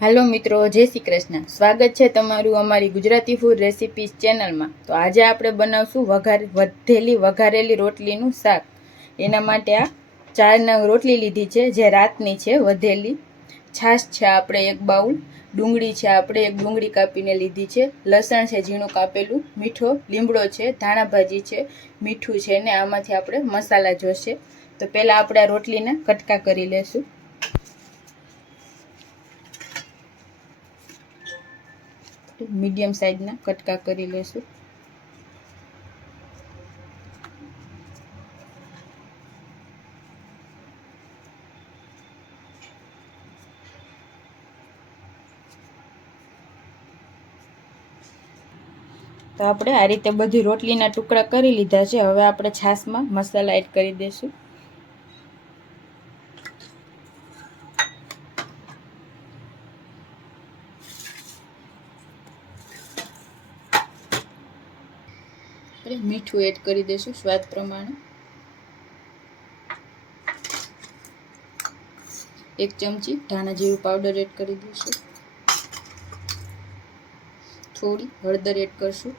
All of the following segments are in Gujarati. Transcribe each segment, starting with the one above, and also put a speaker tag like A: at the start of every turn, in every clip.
A: હાલો મિત્રો, જય શ્રી કૃષ્ણ. સ્વાગત છે તમારું અમારી ગુજરાતી ફૂડ રેસિપીઝ ચેનલમાં તો આજે આપણે બનાવશું વઘાર, વધેલી વઘારેલી રોટલીનું શાક. એના માટે આ ચાર નંગ રોટલી લીધી છે, જે રાતની છે, વધેલી. છાશ છે આપણે એક બાઉલ, ડુંગળી છે આપણે એક ડુંગળી કાપીને લીધી છે, લસણ છે ઝીણું કાપેલું, મીઠો લીમડો છે, ધાણા ભાજી છે, મીઠું છે ને આમાંથી આપણે મસાલા જોશે. તો પહેલાં આપણે આ રોટલીના કટકા કરી લેશું. મીડિયમ સાઈઝના કટકા કરી લેશું. તો આપણે આ રીતે બધી રોટલીના ટુકડા કરી લીધા છે. હવે આપણે છાશમાં મસાલા એડ કરી દઈશું આપણે મીઠું એડ કરી દઈશું, સ્વાદ પ્રમાણે. એક ચમચી ધાણા જીરું પાવડર એડ કરી દઈશું. થોડી હળદર એડ કરશું.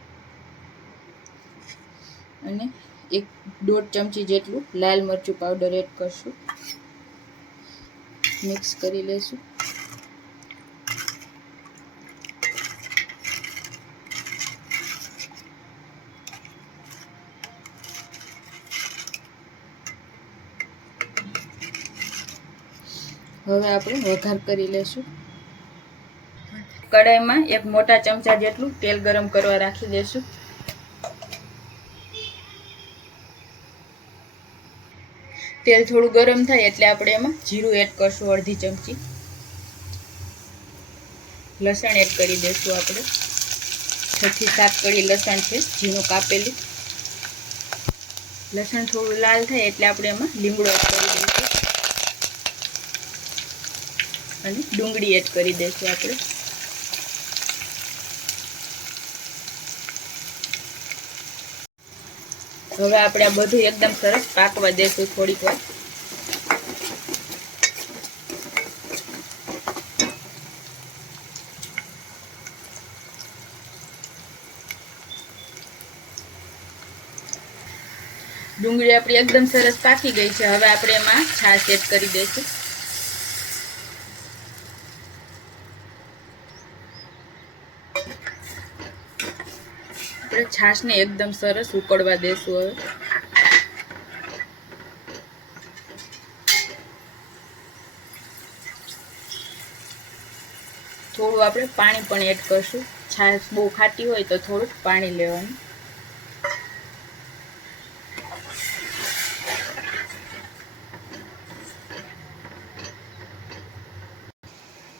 A: અને એક દોઢ ચમચી જેટલું લાલ મરચું પાવડર એડ કરશું. મિક્સ કરી લઈશું. હવે આપણે વઘાર કરી લેશું. કડાઈમાં એક મોટા ચમચા જેટલું તેલ ગરમ કરવા રાખી દેશું. તેલ થોડું ગરમ થાય એટલે આપણે એમાં જીરું એડ કરશું અડધી ચમચી. લસણ એડ કરી દઈશું આપણે. છથી સાત કડી લસણ છે, ઝીણું કાપેલું. લસણ થોડું લાલ થાય એટલે આપણે એમાં લીમડો એડ કરી દઈશું. અને ડુંગળી એડ કરી દઈશું આપણે. હવે આપણે આ બધું એકદમ સરસ પાકવા દેશું થોડીક વાર. ડુંગળી આપણી એકદમ સરસ પાકી ગઈ છે. હવે આપણે એમાં છાશ એડ કરી દઈશું. આપણે છાશને એકદમ સરસ ઉકળવા દેશું હવે. થોડું આપણે પાણી પણ એડ કરશું. છાશ બહુ ખાટી હોય તો થોડુંક પાણી લેવાનું.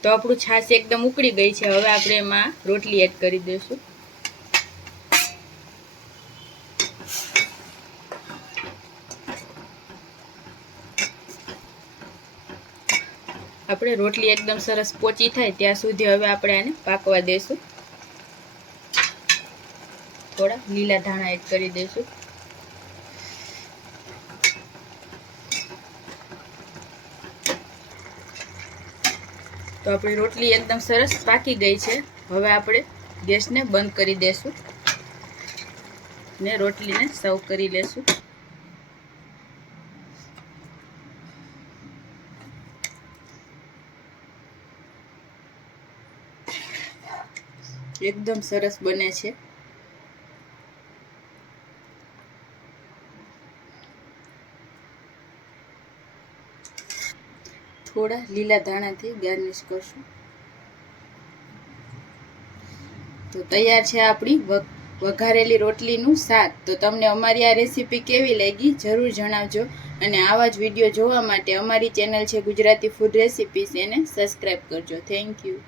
A: તો આપણું છાશ એકદમ ઉકળી ગઈ છે. હવે આપણે એમાં રોટલી એડ કરી દઈશું આપણે રોટલી એકદમ સરસ પોચી થાય ત્યાં સુધી હવે આપણે આને પાકવા દઈશું થોડા લીલા ધાણા એડ કરી દઈશું તો આપણી રોટલી એકદમ સરસ પાકી ગઈ છે. હવે આપણે ગેસને બંધ કરી દઈશું ને રોટલીને સર્વ કરી લેશું. એકદમ સરસ બને છે. થોડા લીલા ધાણાથી ગાર્નિશ કરશું. તો તૈયાર છે આપણી વઘારેલી રોટલીનું શાક. તો તમને અમારી આ રેસીપી કેવી લાગી જરૂર જણાવજો. અને આવા જ વીડિયો જોવા માટે અમારી ચેનલ છે ગુજરાતી ફૂડ રેસીપીસ એને સબસ્ક્રાઈબ કરજો. Thank you.